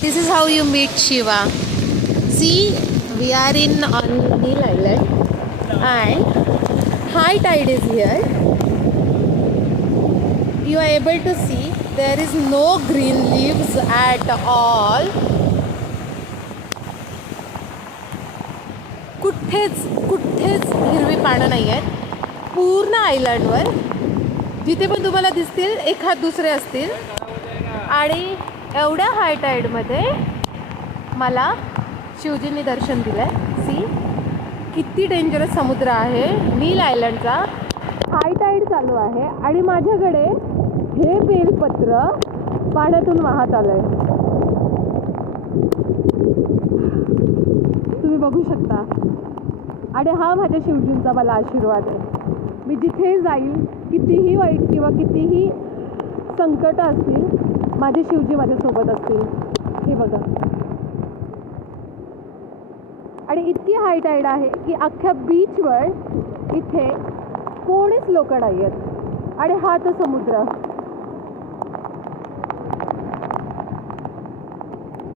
This is how you meet Shiva. See, we are in on Neil Island and high tide is here. You are able to see there is no green leaves at all. कुठेच हिरवी पानं नाही आहेत पूर्ण आयलंडवर. जिथे पण तुम्हाला दिसतील एखाद दुसरे असतील. आणि एवढ्या हाय टाईडमध्ये मला शिवजींनी दर्शन दिलं आहे. सी किती डेंजरस समुद्र आहे नील आयलंडचा. हाय टाईड चालू आहे आणि माझ्याकडे हे बेलपत्र पाण्यातून वाहत आलं आहे. तुम्ही बघू शकता. आणि हा माझ्या शिवजींचा मला आशीर्वाद आहे. मी जिथे जाईल कितीही वाईट किंवा कितीही संकट असतील माझे शिवजी माझ्यासोबत असतील. हे बघा. आणि इतकी हाय टाईड आहे की अख्ख्या बीचवर इथे कोणीच लोक नाही आहेत. आणि हा तो समुद्र.